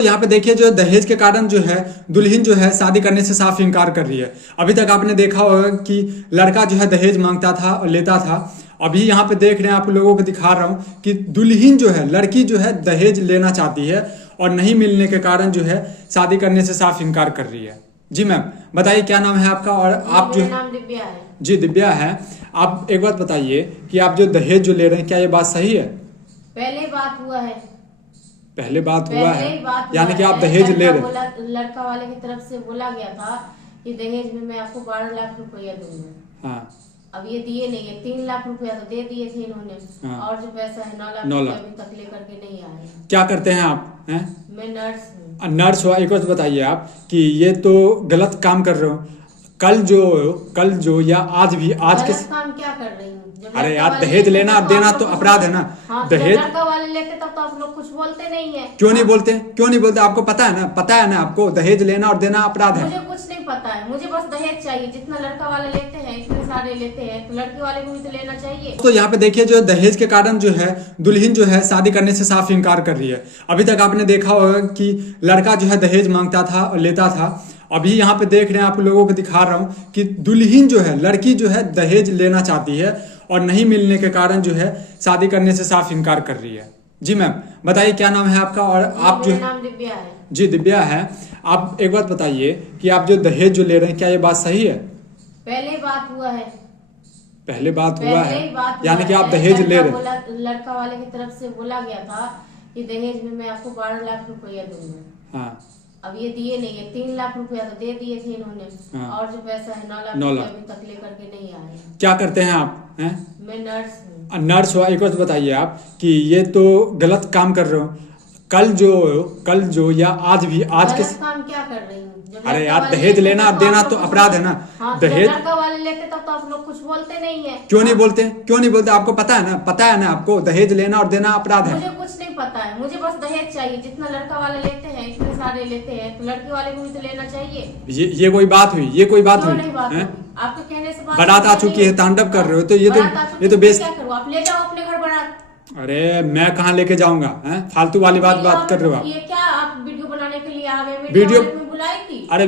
यहाँ पे देखिए जो दहेज के कारण जो है दुल्हन जो है शादी करने से साफ इनकार कर रही है। अभी तक आपने देखा होगा कि लड़का जो है दहेज मांगता था और लेता था। अभी यहाँ पे देख रहे हैं, आप लोगों को दिखा रहा हूँ कि दुल्हन जो है, लड़की जो है दहेज लेना चाहती है और नहीं मिलने के कारण जो है शादी करने से साफ इनकार कर रही है। जी मैम, बताइए क्या नाम है आपका? और आप जो नाम दिव्या है। जी दिव्या है। आप एक बात बताइए कि आप जो दहेज जो ले रहे हैं, क्या ये बात सही है? पहले बात हुआ है, पहले बात हुआ है, बात यानी कि आप दहेज ले रहे हैं। लड़का वाले की तरफ से बोला गया था कि दहेज में मैं आपको 12 लाख रुपया दूंगा। हाँ। अब ये दिए नहीं है। 3 लाख रुपया तो दे दिए थे इन्होंने। हाँ। और जो पैसा है 9 लाख 9 रुपया लाख अभी तक लेकर के नहीं आए। क्या करते हैं आप? हैं? मैं नर्स हूँ। नर्स हो। एक बात बताइए आप कि ये तो गलत काम कर रहे हो। कल जो या आज भी आज के काम क्या कर रही हूँ? अरे यार, दहेज लेना और देना तो अपराध है ना। हाँ, दहेज लड़का वाले लेते तब तो आप लोग कुछ बोलते नहीं है। क्यों नहीं बोलते? क्यों नहीं बोलते? आपको पता है ना आपको दहेज लेना और देना अपराध है। मुझे कुछ नहीं पता है, मुझे बस दहेज चाहिए। जितना लड़का वाले लेते हैं, इतने सारे लेते हैं, तो लड़के वाले को भी तो लेना चाहिए। तो यहाँ पे देखिए जो दहेज के कारण जो है दुल्हन जो है शादी करने से साफ इनकार कर रही है। अभी तक आपने देखा होगा कि लड़का जो है दहेज मांगता था और लेता था। अभी यहाँ पे देख रहे हैं, आप लोगों को दिखा रहा हूँ कि दुल्हन जो है, लड़की जो है दहेज लेना चाहती है और नहीं मिलने के कारण जो है शादी करने से साफ इनकार कर रही है। जी मैम, बताइए क्या नाम है आपका? और आप जो नाम दिव्या है। जी दिव्या है। आप एक बात बताइए कि आप जो दहेज जो ले रहे हैं, क्या ये बात सही है? पहले बात हुआ है, पहले बात हुआ है, यानी कि आप दहेज ले रहे हैं। लड़का वाले की तरफ से बोला गया था कि दहेज में मैं आपको 12 लाख रुपया दूंगा। हाँ। अब ये दिए नहीं है। 3 लाख रुपया तो दे दिए थे इन्होंने। हाँ। और जो पैसा है 9 लाख 9 रुपया लाख अभी तक लेकर के नहीं आए। क्या करते हैं आप? हैं? मैं नर्स हूँ। नर्स हो। एक बात बताइए आप कि ये तो गलत काम कर रहे हो। कल जो या आज भी आज के काम क्या कर रही हूँ? अरे यार, दहेज लेना और देना तो अपराध है ना। हाँ, दहेज लड़का वाले लेते तब तो आप लोग कुछ बोलते नहीं है। क्यों नहीं बोलते? क्यों नहीं बोलते? आपको पता है ना आपको दहेज लेना और देना अपराध है। मुझे कुछ नहीं पता है, मुझे बस दहेज चाहिए। जितना लड़का वाले लेते हैं, इतने सारे लेते हैं, तो लड़के वाले को भी तो लेना चाहिए। ये कोई बात हुई? ये कोई बात हुई? आपके कहने से बारात आ चुकी है, तांडव कर रहे हो, तो ये तो बेस्ट। क्या करूँ? आप ले जाओ अपने घर बारात। अरे मैं कहाँ लेके जाऊंगा? फालतू वाली बात कर रहे हो आप। ये क्या आप वीडियो बनाने के लिए आ गए? वीडियो बुलाई थी। अरे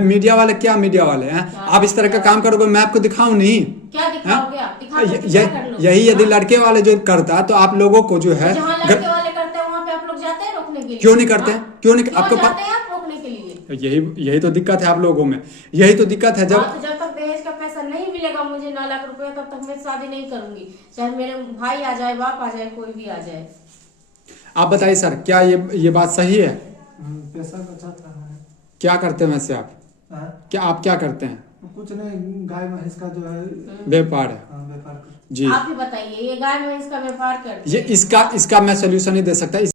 मीडिया वाले क्या मीडिया वाले हैं? आप इस तरह का काम करोगे, मैं आपको दिखाऊं नहीं? क्या दिखाओगे आप? यही यदि लड़के वाले जो करता तो आप लोगों को जो है जहाँ लड़के वाले करते हैं वहाँ पे आप लोग जाते हैं रोकने के लिए। क्यों नहीं करते? क्यों नहीं? आपको जाते हैं आप रोकने के लिए? यही तो दिक्कत है आप लोगों में। यही तो दिक्कत है। जब तक दहेज का पैसा नहीं मिलेगा मुझे 9 लाख रुपया, तब तक मैं शादी नहीं करूंगी। चाहे मेरे भाई आ जाए, बाप आ जाए, कोई भी आ जाए। आप बताइए सर, क्या ये बात सही है? पैसा बचाता है। क्या करते हैं वैसे आप? क्या आप क्या करते हैं? कुछ नहीं, गाय भैंस का जो है व्यापार है। व्यापार जी आप ही बताइए, ये गाय भैंस का व्यापार करते ये इसका मैं सोल्यूशन नहीं दे सकता।